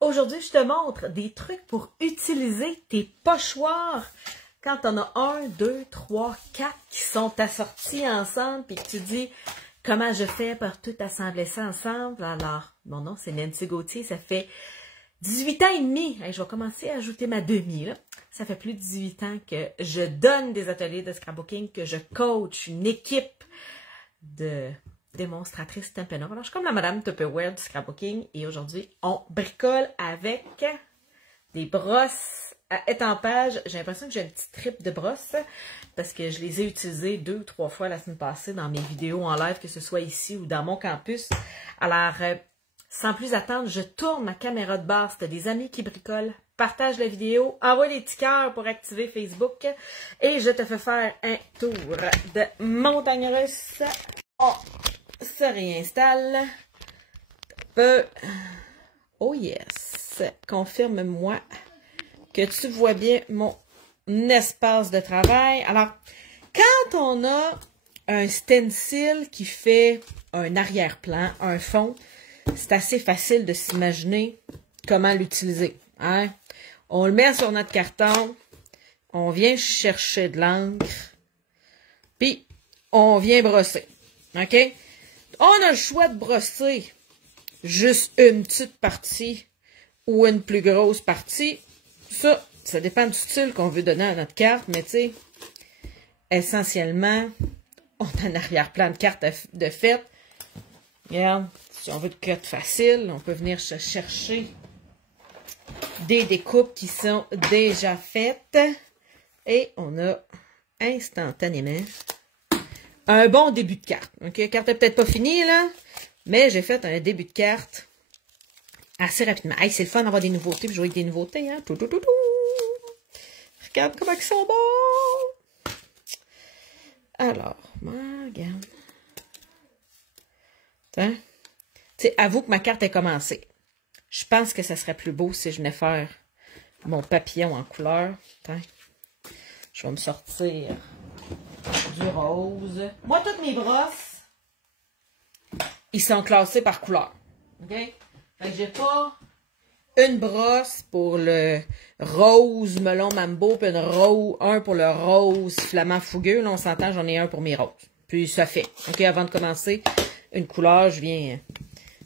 Aujourd'hui, je te montre des trucs pour utiliser tes pochoirs quand on a 1, 2, 3, 4 qui sont assortis ensemble puis que tu dis comment je fais pour tout assembler ça ensemble. Alors, mon nom c'est Nancy Gauthier, ça fait 18 ans et demi. Je vais commencer à ajouter ma demi. Là. Ça fait plus de 18 ans que je donne des ateliers de scrapbooking, que je coach une équipe de démonstratrices Stampin' Up. Alors, je suis comme la madame Tupperware du scrapbooking et aujourd'hui, on bricole avec des brosses à étampage. J'ai l'impression que j'ai une petite trip de brosses parce que je les ai utilisées 2 ou 3 fois la semaine passée dans mes vidéos en live, que ce soit ici ou dans mon campus. Alors, sans plus attendre, je tourne ma caméra de base. Si tu as des amis qui bricolent, partage la vidéo, envoie des petits cœurs pour activer Facebook et je te fais faire un tour de montagne russe. On se réinstalle. Oh yes! Confirme-moi que tu vois bien mon espace de travail. Alors, quand on a un stencil qui fait un arrière-plan, un fond, c'est assez facile de s'imaginer comment l'utiliser. Hein? On le met sur notre carton, on vient chercher de l'encre, puis on vient brosser. OK? On a le choix de brosser juste une petite partie ou une plus grosse partie. Ça dépend du style qu'on veut donner à notre carte, mais tu sais, essentiellement, on a un arrière-plan de carte de fête. Regarde, si on veut de cut facile, on peut venir se chercher des découpes qui sont déjà faites. Et on a instantanément un bon début de carte. OK, la carte n'est peut-être pas finie, là, mais j'ai fait un début de carte assez rapidement. Hey, c'est le fun d'avoir des nouveautés, puis jouer avec des nouveautés, hein. Regarde comment ils sont bons! Alors, regarde. Hein? Tu sais, avoue que ma carte est commencée. Je pense que ça serait plus beau si je venais faire mon papillon en couleur. Attends. Je vais me sortir du rose. Moi, toutes mes brosses, ils sont classés par couleur. OK? Fait que j'ai pas une brosse pour le rose melon mambo, puis un pour le rose flamand fougueux. Là, on s'entend, j'en ai un pour mes roses. Puis ça fait. OK, avant de commencer, une couleur, je viens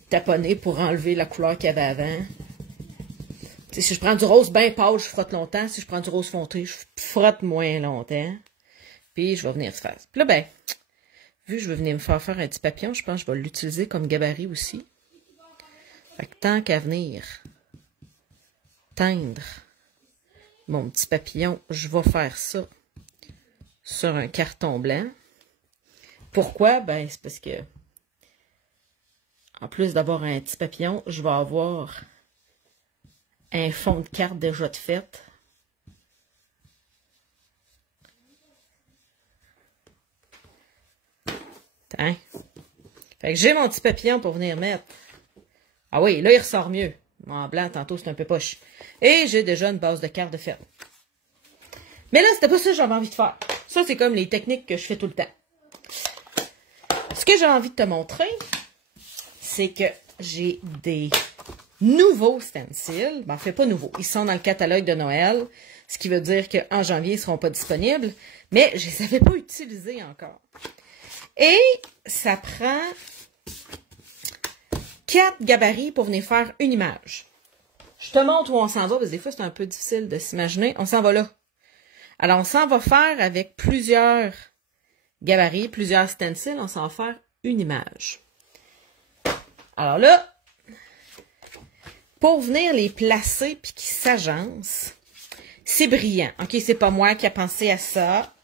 taponner pour enlever la couleur qu'il y avait avant. T'sais, si je prends du rose bien pâle, je frotte longtemps. Si je prends du rose foncé, je frotte moins longtemps. Puis je vais venir faire. Puis là, ben, vu que je vais venir me faire un petit papillon, je pense que je vais l'utiliser comme gabarit aussi. Fait que tant qu'à venir teindre mon petit papillon, je vais faire ça sur un carton blanc. Pourquoi? Ben, c'est parce que en plus d'avoir un petit papillon, je vais avoir un fond de carte déjà de fait. Hein? Fait que j'ai mon petit papillon pour venir mettre. Ah oui, là, il ressort mieux. En blanc, tantôt, c'est un peu poche. Et j'ai déjà une base de carte de fait. Mais là, c'était pas ça que j'avais envie de faire. Ça, c'est comme les techniques que je fais tout le temps. Ce que j'ai envie de te montrer, c'est que j'ai des nouveaux stencils. Ben, en fait, pas nouveaux. Ils sont dans le catalogue de Noël. Ce qui veut dire qu'en janvier, ils ne seront pas disponibles. Mais je ne les avais pas utilisés encore. Et ça prend 4 gabarits pour venir faire une image. Je te montre où on s'en va, parce que des fois, c'est un peu difficile de s'imaginer. On s'en va là. Alors, on s'en va faire avec plusieurs gabarits, plusieurs stencils. On s'en va faire une image. Alors là, pour venir les placer puis qu'ils s'agencent, c'est brillant. OK, c'est pas moi qui a pensé à ça.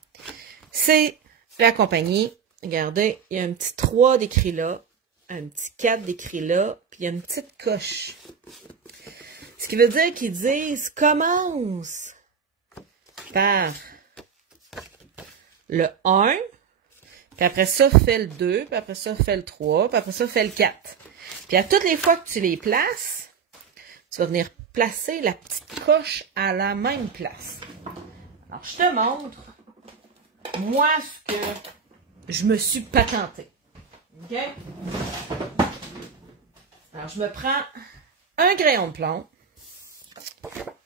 C'est la compagnie. Regardez, il y a un petit 3 d'écrit là, un petit 4 d'écrit là, puis il y a une petite coche. Ce qui veut dire qu'ils disent commence par le 1, puis après ça, fais le 2, puis après ça, fais le 3, puis après ça, fais le 4. Puis à toutes les fois que tu les places, tu vas venir placer la petite coche à la même place. Alors, je te montre, moi, ce que je me suis patenté. OK? Alors, je me prends un crayon de plomb.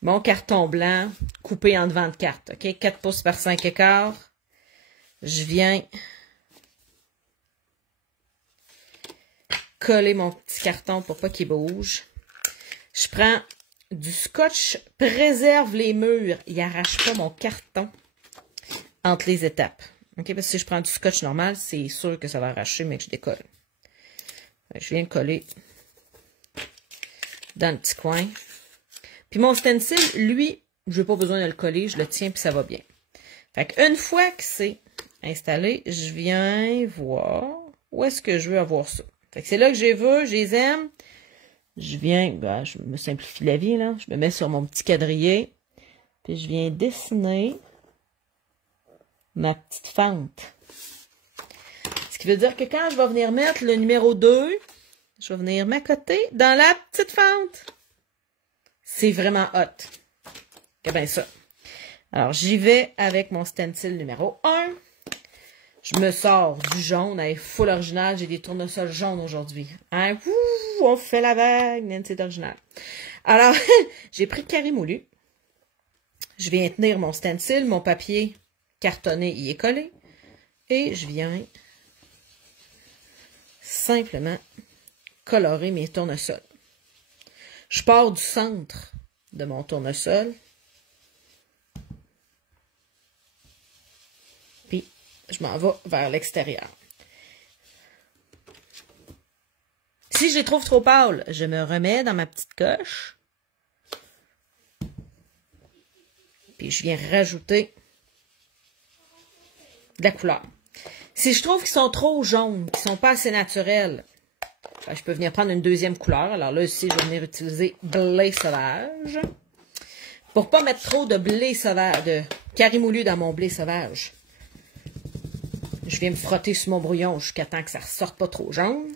mon carton blanc coupé en devant de carte. OK? 4 pouces par 5 écarts. Je viens coller mon petit carton pour pas qu'il bouge. Je prends du scotch, préserve les murs. Il arrache pas mon carton entre les étapes. OK? Parce que si je prends du scotch normal, c'est sûr que ça va arracher, mais que je décolle. Je viens de coller dans le petit coin. Puis mon stencil, lui, je n'ai pas besoin de le coller, je le tiens puis ça va bien. Fait qu'une fois que c'est installé, je viens voir où est-ce que je veux avoir ça. Fait que c'est là que je les veux, je les aime. Je viens, ben, je me simplifie la vie, là. Je me mets sur mon petit quadrillé. Puis je viens dessiner ma petite fente. Ce qui veut dire que quand je vais venir mettre le numéro 2, je vais venir m'accoter dans la petite fente. C'est vraiment hot. Que bien ça. Alors, j'y vais avec mon stencil numéro 1. Je me sors du jaune. Elle est full original. J'ai des tournesols jaunes aujourd'hui. Hein? Ouh, on fait la vague. C'est original. Alors, j'ai pris le carré moulu. Je viens tenir mon stencil. Mon papier cartonné y est collé. Et je viens simplement colorer mes tournesols. Je pars du centre de mon tournesol. Puis, je m'en vais vers l'extérieur. Si je les trouve trop pâles, je me remets dans ma petite coche. Puis, je viens rajouter de la couleur. Si je trouve qu'ils sont trop jaunes, qu'ils sont pas assez naturels, ben, je peux venir prendre une deuxième couleur. Alors là, ici, je vais venir utiliser blé sauvage. Pour pas mettre trop de blé sauvage, de carré moulu dans mon blé sauvage. Je viens me frotter sur mon brouillon jusqu'à temps que ça ne ressorte pas trop jaune.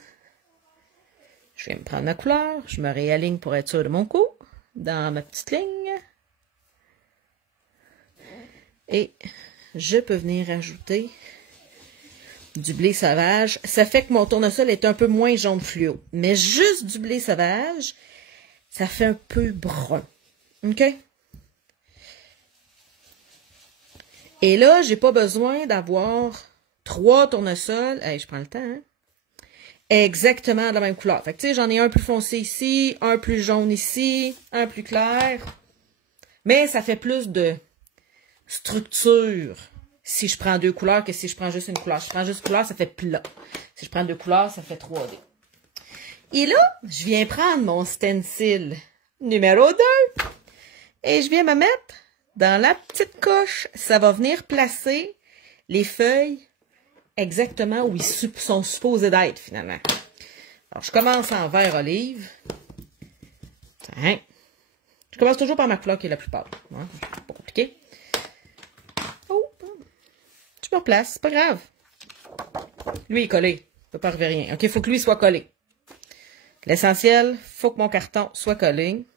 Je viens me prendre ma couleur. Je me réaligne pour être sûr de mon coup. Dans ma petite ligne. Et je peux venir ajouter du blé sauvage. Ça fait que mon tournesol est un peu moins jaune fluo. Mais juste du blé sauvage, ça fait un peu brun. OK? Et là, j'ai pas besoin d'avoir 3 tournesols. Hey, je prends le temps, hein? Exactement de la même couleur. Fait que, tu sais, j'en ai un plus foncé ici, un plus jaune ici, un plus clair. Mais ça fait plus de structure si je prends 2 couleurs que si je prends juste une couleur. Si je prends juste une couleur, ça fait plat. Si je prends 2 couleurs, ça fait 3D. Et là, je viens prendre mon stencil numéro 2 et je viens me mettre dans la petite coche. Ça va venir placer les feuilles exactement où ils sont supposés d'être, finalement. Alors, je commence en vert olive. Hein? Je commence toujours par ma couleur qui est la plus pâle. Hein? C'est pas compliqué. Oh! Je me replace, c'est pas grave. Lui, il est collé. Il peut pas arriver rien. OK, il faut que lui soit collé. L'essentiel, il faut que mon carton soit collé.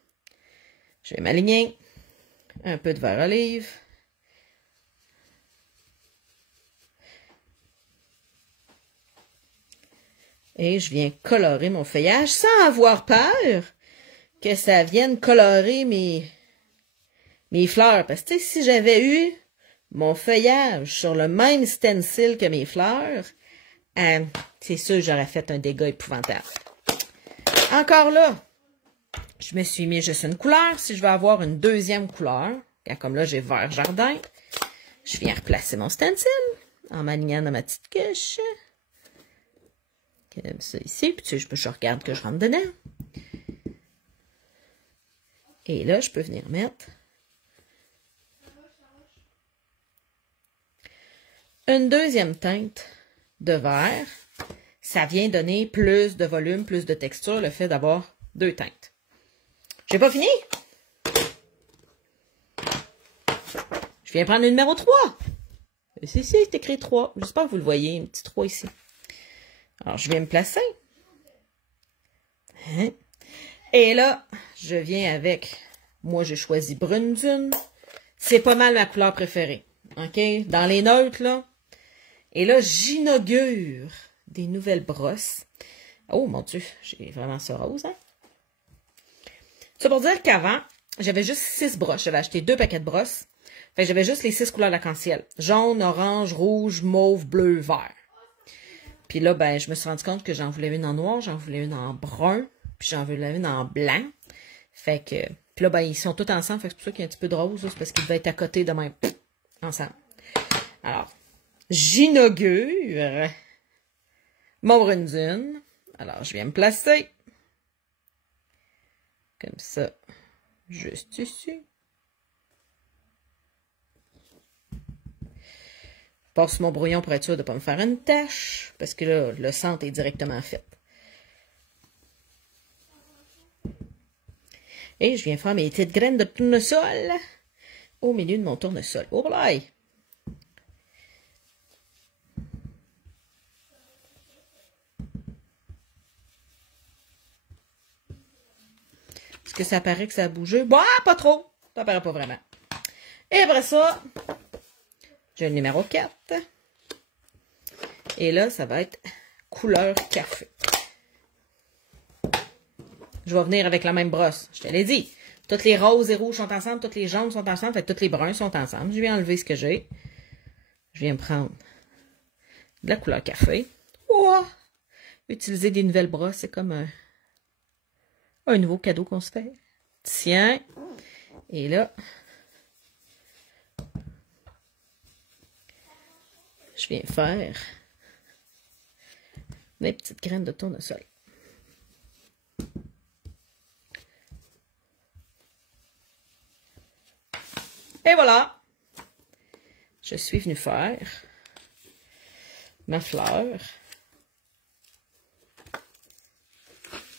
Je vais m'aligner. Un peu de vert olive. Et je viens colorer mon feuillage sans avoir peur que ça vienne colorer mes fleurs. Parce que si j'avais eu mon feuillage sur le même stencil que mes fleurs, c'est sûr que j'aurais fait un dégât épouvantable. Encore là, je me suis mis juste une couleur. Si je veux avoir une deuxième couleur, comme là j'ai vert jardin, je viens replacer mon stencil en m'alignant dans ma petite coche. Comme ça ici, puis tu sais, je regarde que je rentre dedans. Et là, je peux venir mettre une deuxième teinte de vert. Ça vient donner plus de volume, plus de texture, le fait d'avoir 2 teintes. J'ai pas fini. Je viens prendre le numéro 3. C'est ici, c'est écrit 3. J'espère que vous le voyez, un petit 3 ici. Alors, je viens me placer. Hein? Et là, je viens avec... Moi, j'ai choisi brune dune. C'est pas mal ma couleur préférée. OK? Dans les neutres, là. Et là, j'inaugure des nouvelles brosses. Oh, mon Dieu, j'ai vraiment ça rose, hein? C'est pour dire qu'avant, j'avais juste 6 brosses. J'avais acheté 2 paquets de brosses. Fait que j'avais juste les 6 couleurs d'arc-en-ciel. Jaune, orange, rouge, mauve, bleu, vert. Puis là, ben, je me suis rendu compte que j'en voulais une en noir, j'en voulais une en brun, puis j'en voulais une en blanc. Fait que, puis là, ben, ils sont tous ensemble, fait que c'est pour ça qu'il y a un petit peu de rose, c'est parce qu'ils devaient être à côté de même, ensemble. Alors, j'inaugure mon brune. Alors, je viens me placer. Comme ça, juste ici. Je passe mon brouillon pour être sûr de ne pas me faire une tache, parce que là, le centre est directement fait. Et je viens faire mes petites graines de tournesol au milieu de mon tournesol. Oh là! Est-ce que ça apparaît que ça a bougé? Bah, pas trop! Ça apparaît pas vraiment. Et après ça, j'ai le numéro 4. Et là, ça va être couleur café. Je vais venir avec la même brosse. Je te l'ai dit. Toutes les roses et rouges sont ensemble, toutes les jaunes sont ensemble, fait que toutes les bruns sont ensemble. Je vais enlever ce que j'ai. Je viens prendre de la couleur café. Oh! Utiliser des nouvelles brosses, c'est comme un nouveau cadeau qu'on se fait. Tiens. Et là, je viens faire des petites graines de tournesol. Et voilà, je suis venue faire ma fleur.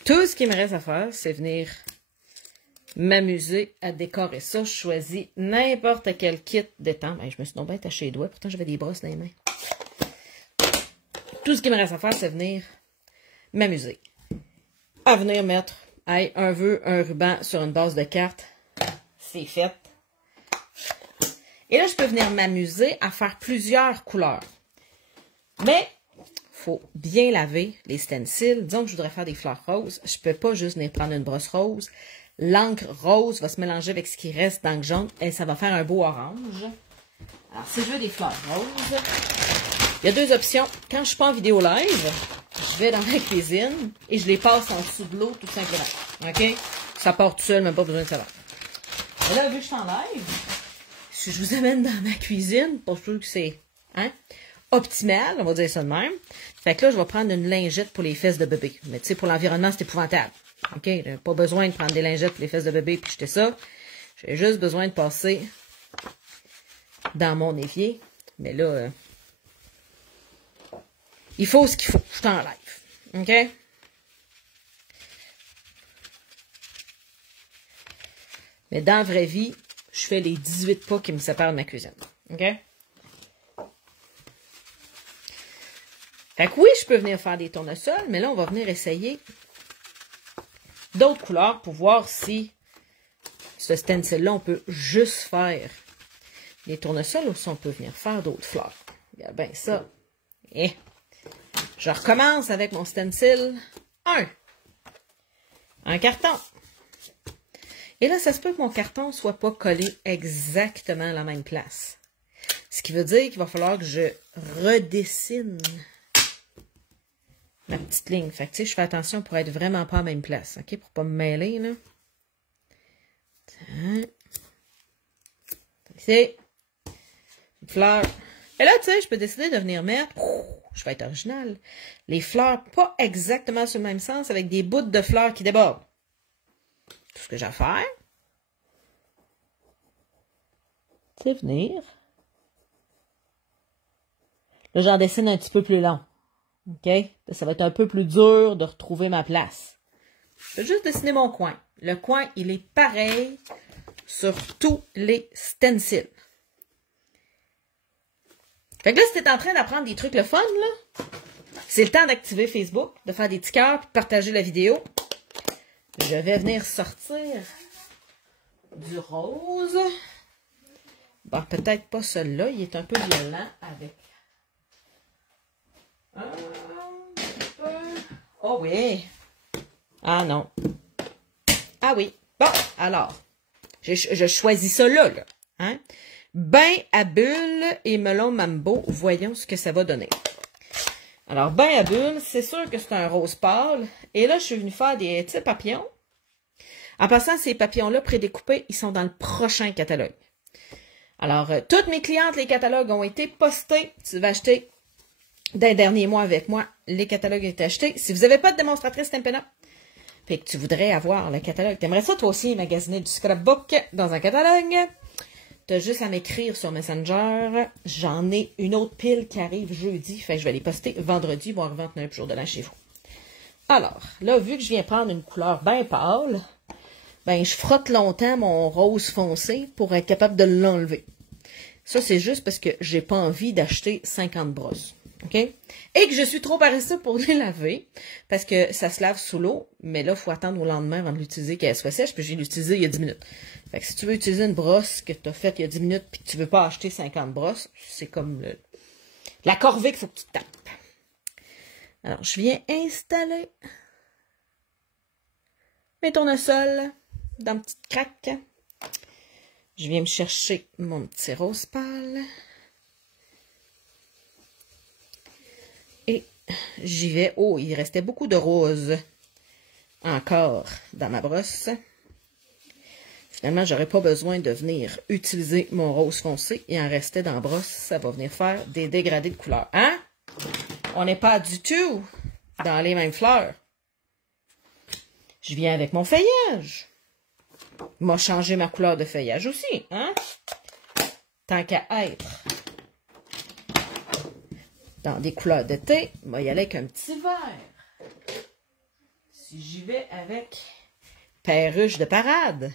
Tout ce qui me reste à faire, c'est venir m'amuser à décorer ça. Je choisis n'importe quel kit d'étang. Je me suis donc bien taché les doigts, pourtant j'avais des brosses dans les mains. Tout ce qui me reste à faire, c'est venir m'amuser. À venir mettre un vœu, un ruban sur une base de cartes. C'est fait. Et là, je peux venir m'amuser à faire plusieurs couleurs. Mais, il faut bien laver les stencils. Disons que je voudrais faire des fleurs roses. Je ne peux pas juste venir prendre une brosse rose. L'encre rose va se mélanger avec ce qui reste d'encre jaune et ça va faire un beau orange. Alors, si je veux des fleurs roses, il y a 2 options. Quand je ne suis pas en vidéo live, je vais dans ma cuisine et je les passe en dessous de l'eau tout simplement. OK? Ça part tout seul, même pas besoin de savoir. Et là, vu que je suis en live, si je vous amène dans ma cuisine, pour sûr que c'est optimal, on va dire ça de même. Fait que là, je vais prendre une lingette pour les fesses de bébé. Mais tu sais, pour l'environnement, c'est épouvantable. OK? J'ai pas besoin de prendre des lingettes pour les fesses de bébé puis jeter ça. J'ai juste besoin de passer dans mon évier. Mais là, il faut ce qu'il faut. Je suis en live. OK? Mais dans la vraie vie, je fais les 18 pas qui me séparent de ma cuisine. OK? Fait que oui, je peux venir faire des tournesols, mais là, on va venir essayer d'autres couleurs pour voir si ce stencil-là, on peut juste faire des tournesols ou si on peut venir faire d'autres fleurs. Regarde bien ça. Et je recommence avec mon stencil 1. Un carton. Et là, ça se peut que mon carton ne soit pas collé exactement à la même place. Ce qui veut dire qu'il va falloir que je redessine ma petite ligne. Fait que, tu sais, je fais attention pour être vraiment pas à la même place. OK? Pour pas me mêler, là. Tiens. Ici. Une fleur. Et là, tu sais, je peux décider de venir mettre... je vais être original. Les fleurs pas exactement sur le même sens avec des bouts de fleurs qui débordent. Tout ce que j'ai à faire, c'est venir. Là, j'en dessine un petit peu plus long. OK? Ça va être un peu plus dur de retrouver ma place. Je vais juste dessiner mon coin. Le coin, il est pareil sur tous les stencils. Fait que là, si t'es en train d'apprendre des trucs le fun, là, c'est le temps d'activer Facebook, de faire des petits cœurs et de partager la vidéo. Je vais venir sortir du rose. Bon, peut-être pas celui-là. Il est un peu violent avec... Oh oui. Ah non. Ah oui. Bon, alors. Je choisis ça là. Hein? Bain à bulles et melon mambo. Voyons ce que ça va donner. Alors, bain à bulles, c'est sûr que c'est un rose pâle. Et là, je suis venue faire des petits papillons. En passant, ces papillons-là prédécoupés, ils sont dans le prochain catalogue. Alors, toutes mes clientes, les catalogues ont été postés. Tu vas acheter d'un dernier mois avec moi. Les catalogues ont été achetés. Si vous n'avez pas de démonstratrice Stampin' Up, fait que tu voudrais avoir le catalogue. T'aimerais ça, toi aussi, magasiner du scrapbook dans un catalogue? T'as juste à m'écrire sur Messenger. J'en ai une autre pile qui arrive jeudi. Fait que je vais les poster vendredi, voire 29 jours de l'an chez vous. Alors, là, vu que je viens prendre une couleur bien pâle, ben, je frotte longtemps mon rose foncé pour être capable de l'enlever. Ça, c'est juste parce que j'ai pas envie d'acheter 50 brosses. OK? Et que je suis trop paresseux pour les laver, parce que ça se lave sous l'eau, mais là, il faut attendre au lendemain avant de l'utiliser qu'elle soit sèche, puis je vais l'utiliser il y a 10 minutes. Fait que si tu veux utiliser une brosse que tu as faite il y a 10 minutes, puis que tu veux pas acheter 50 brosses, c'est comme la corvée qu'il faut que tu te tapes. Alors, je viens installer mes tournesols dans une petite craque. Je viens me chercher mon petit rose pâle. Et j'y vais. Oh, il restait beaucoup de rose encore dans ma brosse. Finalement, j'aurais pas besoin de venir utiliser mon rose foncé. Il en restait dans la brosse. Ça va venir faire des dégradés de couleur. Hein? On n'est pas du tout dans les mêmes fleurs. Je viens avec mon feuillage. M'a changé ma couleur de feuillage aussi. Hein? Tant qu'à être dans des couleurs de thé, on va y aller avec un petit vert. Si j'y vais avec perruche de parade,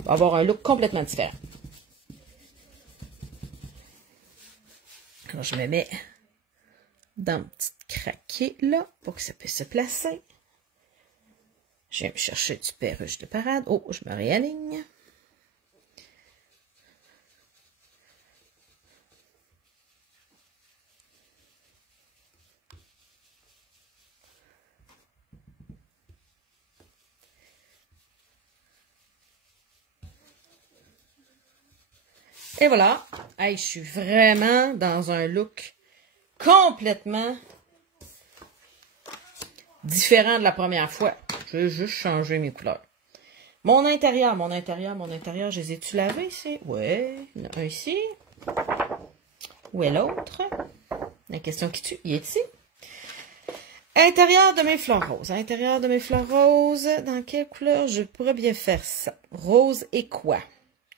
on va avoir un look complètement différent. Alors, je me mets dans une petite craquée là pour que ça puisse se placer. Je viens me chercher du perruche de parade. Oh, je me réaligne. Et voilà. Hey, je suis vraiment dans un look complètement différent de la première fois. Je vais juste changer mes couleurs. Mon intérieur, je les ai-tu lavés ici? Ouais. Il y en a un ici. Où est l'autre? La question qui tue, il est ici. Intérieur de mes fleurs roses. Intérieur de mes fleurs roses. Dans quelle couleur je pourrais bien faire ça? Rose et quoi?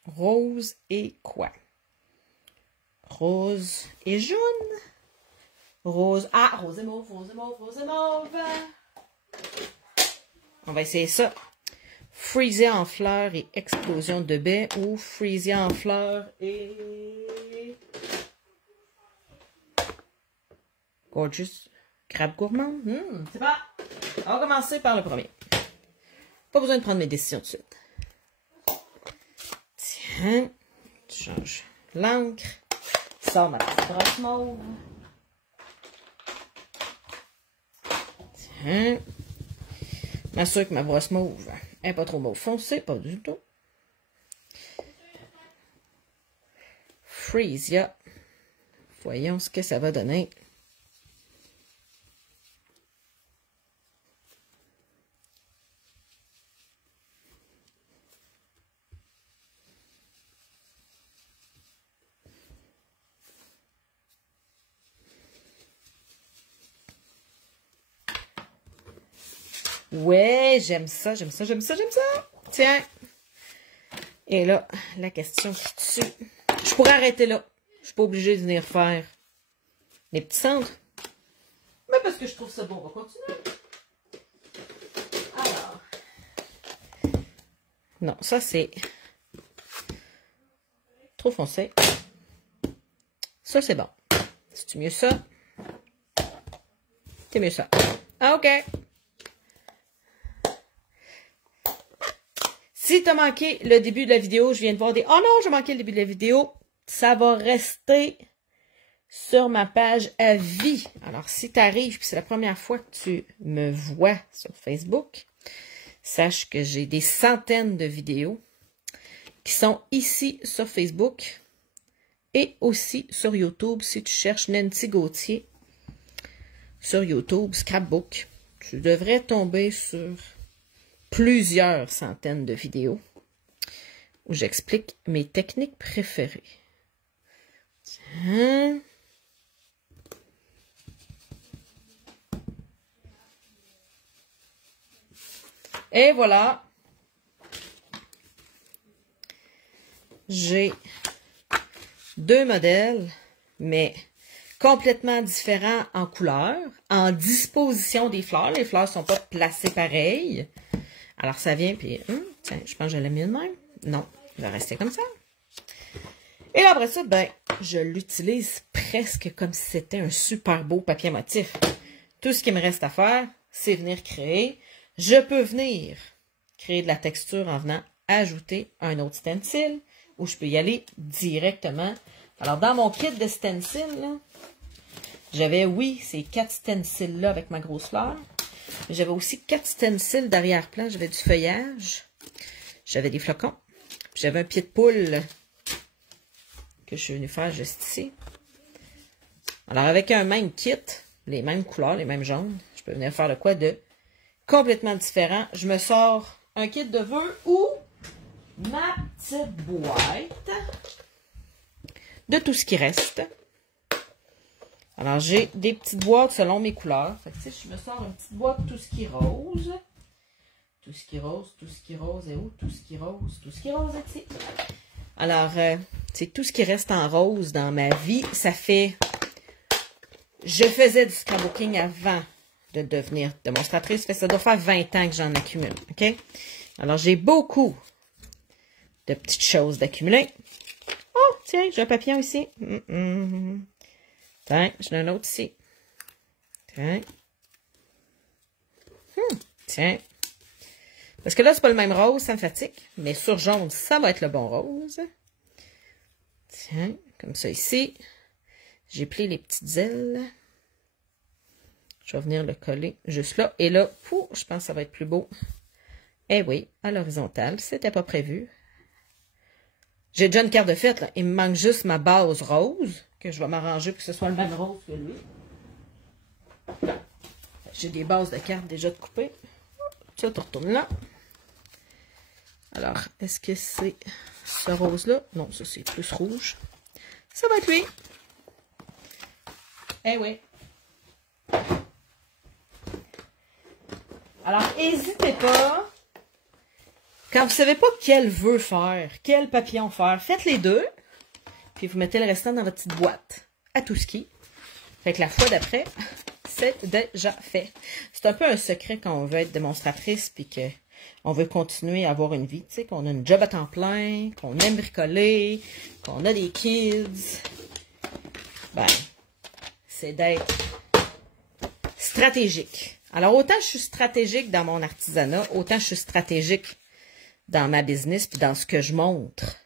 Rose et quoi? Rose et jaune. Rose. Ah, rose et mauve, rose et mauve, rose et mauve. On va essayer ça. Freesia en fleurs et explosion de baie ou Freesia en fleurs et Gorgeous crabe gourmand. C'est pas. On va commencer par le premier. Pas besoin de prendre mes décisions tout de suite. Tiens, je change l'encre. Sors ma petite brosse mauve. Tiens. M'assure que ma brosse mauve n'est pas trop mauve foncé, pas du tout. Freesia. Voyons ce que ça va donner. Ouais, j'aime ça, j'aime ça, j'aime ça, j'aime ça. Tiens. Et là, la question qui tue. Je pourrais arrêter là. Je suis pas obligée de venir faire les petits centres. Mais parce que je trouve ça bon, on va continuer. Alors. Non, ça c'est trop foncé. Ça c'est bon. C'est mieux ça? C'est mieux ça. Ah, ok. Si tu as manqué le début de la vidéo, je viens de voir des... Oh non, j'ai manqué le début de la vidéo. Ça va rester sur ma page à vie. Alors, si tu arrives, puis c'est la première fois que tu me vois sur Facebook, sache que j'ai des centaines de vidéos qui sont ici sur Facebook et aussi sur YouTube. Si tu cherches Nancy Gauthier sur YouTube, Scrapbook, tu devrais tomber sur plusieurs centaines de vidéos où j'explique mes techniques préférées. Tiens. Et voilà. J'ai deux modèles, mais complètement différents en couleur, en disposition des fleurs. Les fleurs ne sont pas placées pareilles. Alors, ça vient, puis, tiens, je pense que je l'ai mis de même. Non, il va rester comme ça. Et là, après ça, ben, je l'utilise presque comme si c'était un super beau papier motif. Tout ce qui me reste à faire, c'est venir créer. Je peux venir créer de la texture en venant ajouter un autre stencil, ou je peux y aller directement. Alors, dans mon kit de stencils, j'avais, oui, ces 4 stencils-là avec ma grosse fleur. Mais j'avais aussi 4 stencils d'arrière-plan. J'avais du feuillage. J'avais des flocons. J'avais un pied de poule que je suis venue faire juste ici. Alors, avec un même kit, les mêmes couleurs, les mêmes jaunes, je peux venir faire de quoi de complètement différent. Je me sors un kit de vœux ou ma petite boîte de tout ce qui reste. Alors, j'ai des petites boîtes selon mes couleurs. Fait que, tu sais, je me sors une petite boîte tout ce qui est rose. Tout ce qui est rose, tout ce qui est rose. Et où? Tout ce qui est rose, tout ce qui est rose ici. Alors, c'est tout ce qui reste en rose dans ma vie. Ça fait... Je faisais du scrapbooking avant de devenir démonstratrice. Ça doit faire 20 ans que j'en accumule. OK? Alors, j'ai beaucoup de petites choses d'accumuler. Oh, tiens, j'ai un papillon ici. Tiens, j'en ai un autre ici. Tiens. Tiens. Parce que là, c'est pas le même rose, ça me fatigue. Mais sur jaune, ça va être le bon rose. Tiens, comme ça ici. J'ai plié les petites ailes. Je vais venir le coller juste là. Et là, je pense que ça va être plus beau. Eh oui, à l'horizontale. C'était pas prévu. J'ai déjà une carte de fête, là. Il me manque juste ma base rose, que je vais m'arranger pour que ce soit le même rose que lui. J'ai des bases de cartes déjà coupées. Ça, tu retournes là. Alors, est-ce que c'est ce rose-là? Non, ça, c'est plus rouge. Ça va être lui. Eh oui. Alors, n'hésitez pas. Quand vous ne savez pas quel vœu faire, quel papillon faire, faites les deux. Puis vous mettez le restant dans votre petite boîte à tout ski. Fait que la fois d'après, c'est déjà fait. C'est un peu un secret quand on veut être démonstratrice puis qu'on veut continuer à avoir une vie. Tu sais, qu'on a une job à temps plein, qu'on aime bricoler, qu'on a des kids. Ben, c'est d'être stratégique. Alors, autant je suis stratégique dans mon artisanat, autant je suis stratégique dans ma business puis dans ce que je montre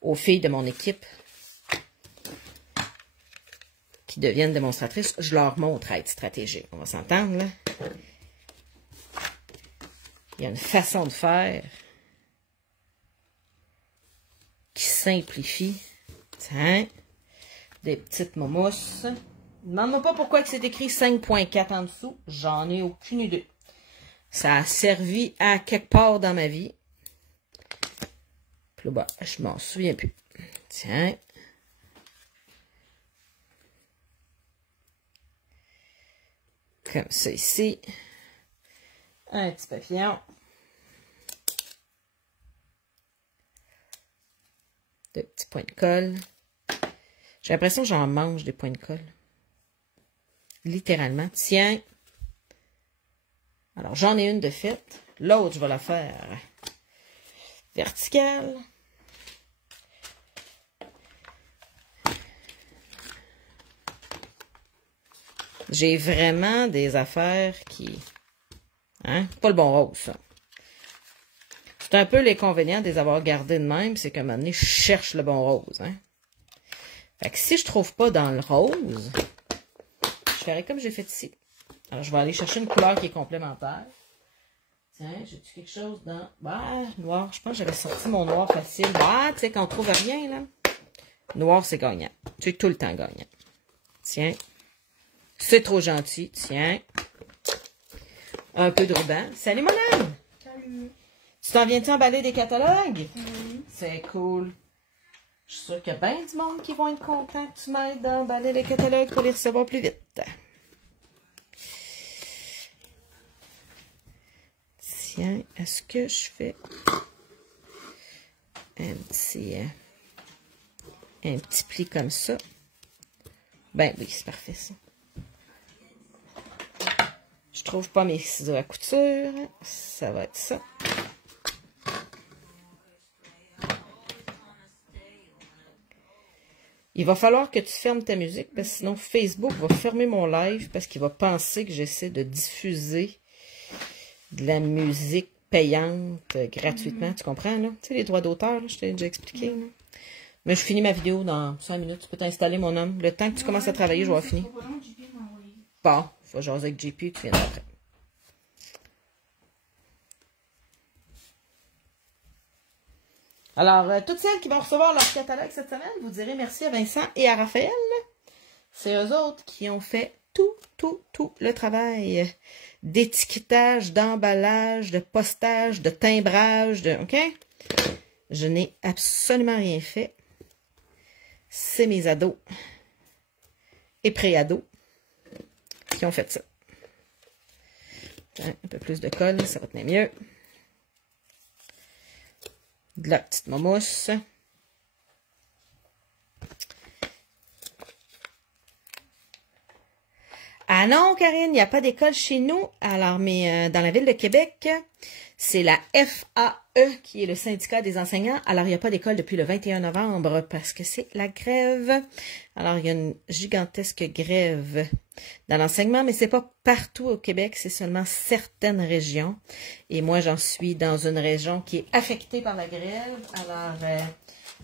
aux filles de mon équipe qui deviennent démonstratrices. Je leur montre à être stratégique. On va s'entendre, là. Il y a une façon de faire qui simplifie. Tiens, des petites momousses. Demande-moi pas pourquoi c'est écrit 5.4 en dessous. J'en ai aucune idée. Ça a servi à quelque part dans ma vie. Puis là, bah, je m'en souviens plus. Tiens. Comme ça ici. Un petit papillon. Deux petits points de colle. J'ai l'impression que j'en mange des points de colle. Littéralement. Tiens. Alors, j'en ai une de faite. L'autre, je vais la faire verticale. J'ai vraiment des affaires qui... Hein? Pas le bon rose, ça. C'est un peu l'inconvénient de les avoir gardés de même, c'est qu'à un moment donné, je cherche le bon rose. Hein? Fait que si je trouve pas dans le rose, je ferai comme j'ai fait ici. Alors, je vais aller chercher une couleur qui est complémentaire. Tiens, j'ai-tu quelque chose dans... Bah, noir. Je pense que j'avais sorti mon noir facile. Ah, tu sais, quand on trouve rien, là. Noir, c'est gagnant. Tu es tout le temps gagnant. Tiens. C'est trop gentil. Tiens. Un peu de ruban. Salut, mon âme! Salut. Tu t'en viens-tu emballer des catalogues? Oui. C'est cool. Je suis sûre qu'il y a bien du monde qui vont être contents que tu m'aides à emballer les catalogues pour les recevoir plus vite. Tiens, est-ce que je fais un petit pli comme ça? Ben oui, c'est parfait ça. Je trouve pas mes ciseaux à couture. Ça va être ça. Il va falloir que tu fermes ta musique parce que sinon Facebook va fermer mon live parce qu'il va penser que j'essaie de diffuser de la musique payante gratuitement. Tu comprends, là? Tu sais, les droits d'auteur, je t'ai déjà expliqué. Là. Mais je finis ma vidéo dans 5 minutes. Tu peux t'installer, mon homme. Le temps que tu commences à travailler, je vais avoir fini. Bon, faut jaser avec JP, tu viens après. Alors, toutes celles qui vont recevoir leur catalogue cette semaine, vous direz merci à Vincent et à Raphaël. C'est eux autres qui ont fait tout le travail d'étiquetage, d'emballage, de postage, de timbrage, OK? Je n'ai absolument rien fait. C'est mes ados et pré-ados qui ont fait ça. Un peu plus de colle, ça va tenir mieux. De la petite momousse. Ah non, Karine, il n'y a pas d'école chez nous. Alors, mais dans la ville de Québec, c'est la FAE qui est le syndicat des enseignants. Alors, il n'y a pas d'école depuis le 21 novembre parce que c'est la grève. Alors, il y a une gigantesque grève dans l'enseignement, mais c'est pas partout au Québec, c'est seulement certaines régions. Et moi, j'en suis dans une région qui est affectée par la grève. Alors,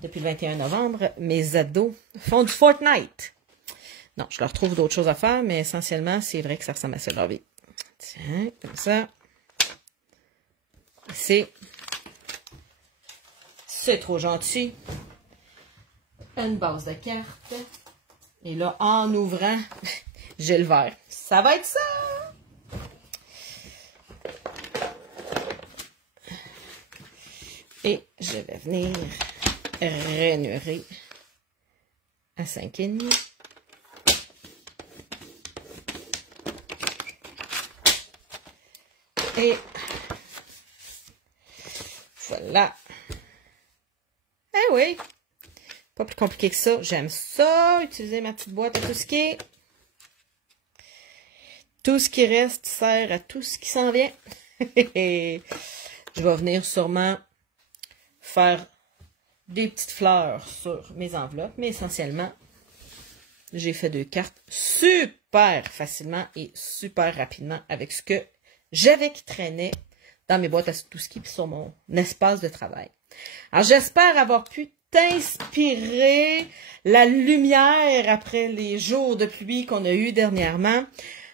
depuis le 21 novembre, mes ados font du Fortnite. Non, je leur trouve d'autres choses à faire, mais essentiellement, c'est vrai que ça ressemble à ça leur vie. Tiens, comme ça. C'est trop gentil. Une base de cartes. Et là, en ouvrant, j'ai le verre. Ça va être ça! Et je vais venir rainurer à 5,5. Et voilà. Eh oui. Pas plus compliqué que ça. J'aime ça. Utiliser ma petite boîte à tout ce qui est. Tout ce qui reste sert à tout ce qui s'en vient. Je vais venir sûrement faire des petites fleurs sur mes enveloppes. Mais essentiellement, j'ai fait 2 cartes super facilement et super rapidement avec ce que j'avais qui traînait dans mes boîtes à tout ce qui est sur mon espace de travail. Alors, j'espère avoir pu t'inspirer la lumière après les jours de pluie qu'on a eu dernièrement.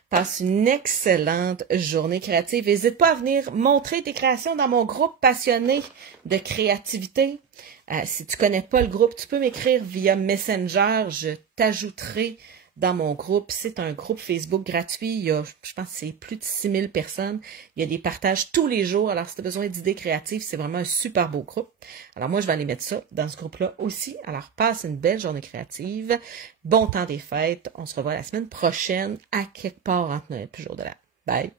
Passe une excellente journée créative. N'hésite pas à venir montrer tes créations dans mon groupe passionné de créativité. Si tu connais pas le groupe, tu peux m'écrire via Messenger. Je t'ajouterai dans mon groupe. C'est un groupe Facebook gratuit. Il y a, je pense que c'est plus de 6000 personnes. Il y a des partages tous les jours. Alors, si tu as besoin d'idées créatives, c'est vraiment un super beau groupe. Alors, moi, je vais aller mettre ça dans ce groupe-là aussi. Alors, passe une belle journée créative. Bon temps des fêtes. On se revoit la semaine prochaine à quelque part entre Noël et le jour de l'an. Bye!